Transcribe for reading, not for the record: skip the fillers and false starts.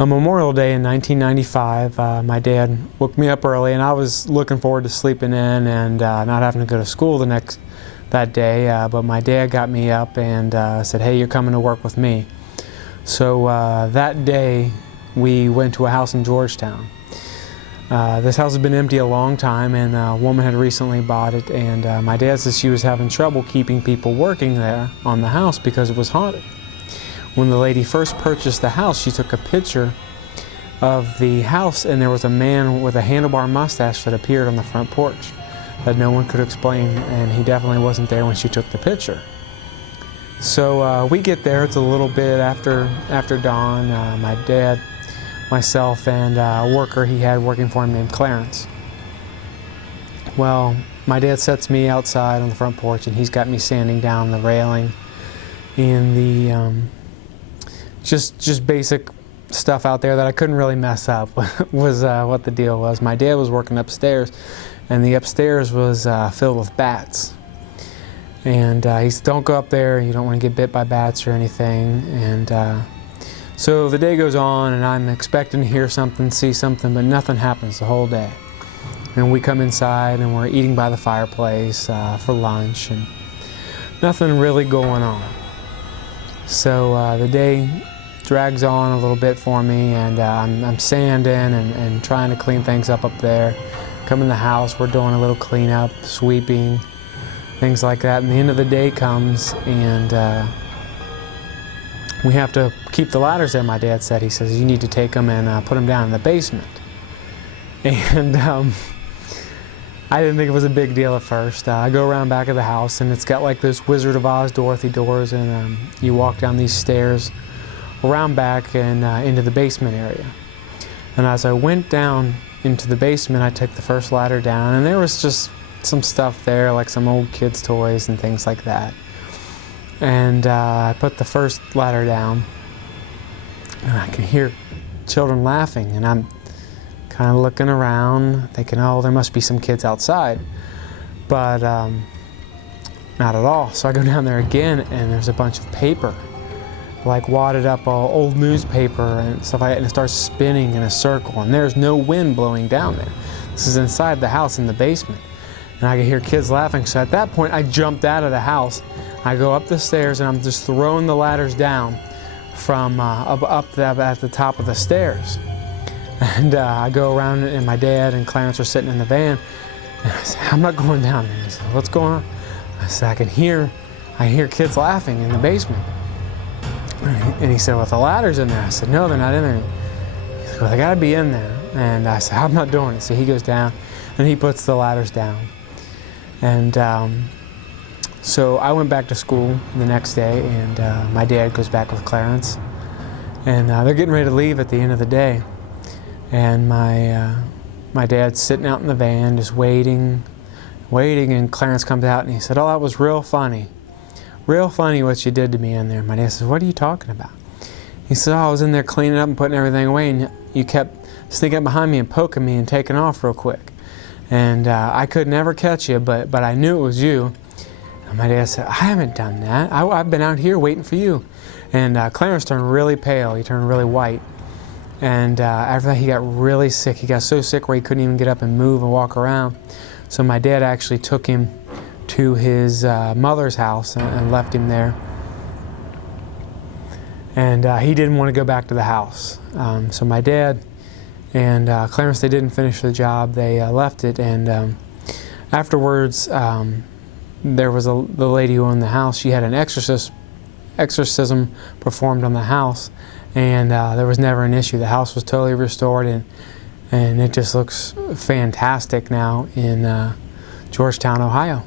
On Memorial Day in 1995, my dad woke me up early, and I was looking forward to sleeping in and not having to go to school that day. But my dad got me up and said, "Hey, you're coming to work with me." So that day, we went to a house in Georgetown. This house has been empty a long time, and a woman had recently bought it. And my dad says she was having trouble keeping people working there on the house because it was haunted. When the lady first purchased the house, she took a picture of the house, and there was a man with a handlebar mustache that appeared on the front porch that no one could explain, and he definitely wasn't there when she took the picture. So we get there. It's a little bit after dawn. My dad, myself, and a worker he had working for him named Clarence. Well, my dad sets me outside on the front porch, and he's got me standing down the railing in the just basic stuff out there that I couldn't really mess up was what the deal was. My dad was working upstairs, and the upstairs was filled with bats. And he said, "Don't go up there, you don't want to get bit by bats or anything." And so the day goes on, and I'm expecting to hear something, see something, but nothing happens the whole day. And we come inside, and we're eating by the fireplace for lunch, and nothing really going on. So the day drags on a little bit for me, and I'm sanding and trying to clean things up there. Come in the house, we're doing a little cleanup, sweeping, things like that. And the end of the day comes, and we have to keep the ladders there, my dad said. He says, "You need to take them and put them down in the basement." And I didn't think it was a big deal at first. I go around back of the house, and it's got like those Wizard of Oz Dorothy doors, and you walk down these stairs around back and into the basement area. And as I went down into the basement, I took the first ladder down, and there was just some stuff there, like some old kids' toys and things like that. And I put the first ladder down, and I can hear children laughing, and I'm kind of looking around, thinking, "Oh, there must be some kids outside." But not at all. So I go down there again, and there's a bunch of paper, like wadded up old newspaper and stuff like that, and it starts spinning in a circle, and there's no wind blowing down there. This is inside the house in the basement, and I can hear kids laughing. So at that point, I jumped out of the house. I go up the stairs, and I'm just throwing the ladders down from up at the top of the stairs. And I go around, and my dad and Clarence are sitting in the van, and I said, "I'm not going down there." He said, "What's going on?" I said, I hear kids laughing in the basement." And he said, "Well, the ladder's in there." I said, "No, they're not in there." He said, "Well, they gotta be in there." And I said, "I'm not doing it." So he goes down, and he puts the ladders down. And so I went back to school the next day, and my dad goes back with Clarence. And they're getting ready to leave at the end of the day. And my dad's sitting out in the van, just waiting, and Clarence comes out, and he said, "Oh, that was real funny. Real funny what you did to me in there." My dad says, "What are you talking about?" He said, "Oh, I was in there cleaning up and putting everything away, and you kept sneaking up behind me and poking me and taking off real quick. And I could never catch you, but I knew it was you." And my dad said, "I haven't done that. I've been out here waiting for you." And Clarence turned really pale. He turned really white. And after that, he got really sick. He got so sick where he couldn't even get up and move and walk around. So my dad actually took him to his mother's house and left him there. And he didn't want to go back to the house. So my dad and Clarence, they didn't finish the job. They left it, and afterwards, there was the lady who owned the house. She had an exorcism performed on the house, and there was never an issue. The house was totally restored, and it just looks fantastic now in Georgetown, Ohio.